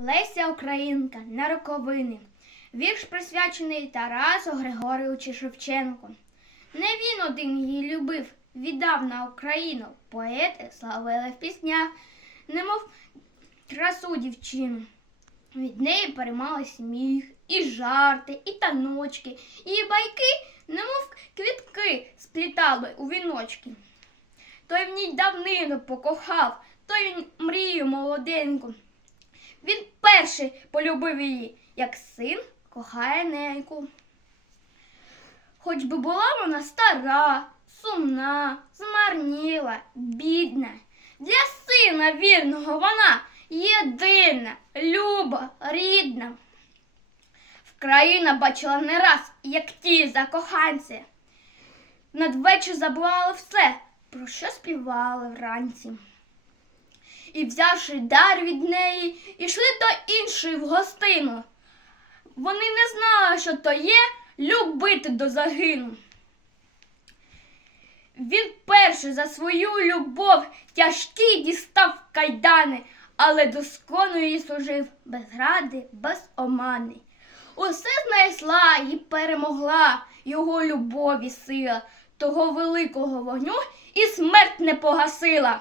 Леся Українка на роковини. Вірш присвячений Тарасу Григоровичу Шевченку. Не він один її любив, віддав на Україну. Поети славили в піснях, немов красу дівчину. Від неї переймали сміх, і жарти, і таночки, її байки, немов квітки, сплітали у віночки. Той в ній давнину покохав, той мрію молоденьку. Він перший полюбив її, як син кохає неньку. Хоч би була вона стара, сумна, змарніла, бідна. Для сина вірного вона єдина, люба, рідна. Вкраїна бачила не раз, як ті закоханці. Надвечір забували все, про що співали вранці. І, взявши дар від неї, ішли до іншої в гостину. Вони не знали, що то є любити до загину. Він перший за свою любов тяжкі дістав кайдани, але доскону її служив без ради, без омани. Усе знайшла і перемогла його любові сила, того великого вогню і смерть не погасила.